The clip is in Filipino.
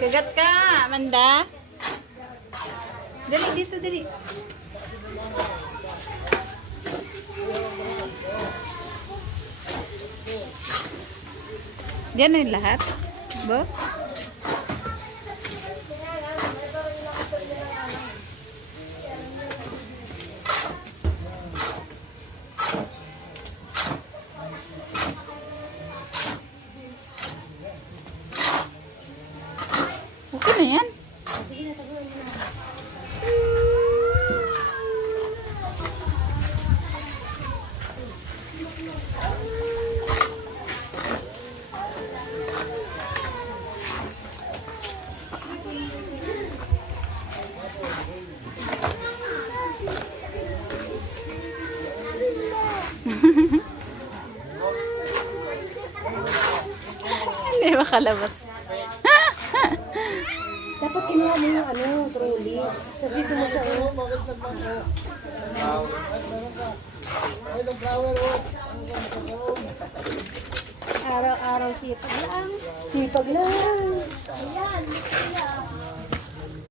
Kagat ka, Amanda. Dali, dito, dali. Diyan na yung lahat. Bo? Okay na yan. Hindi makalabas. Dapat kinuha mo yung trolley. Sabi ko mo siya, araw-araw sipag lang. Sipag lang. Ayan,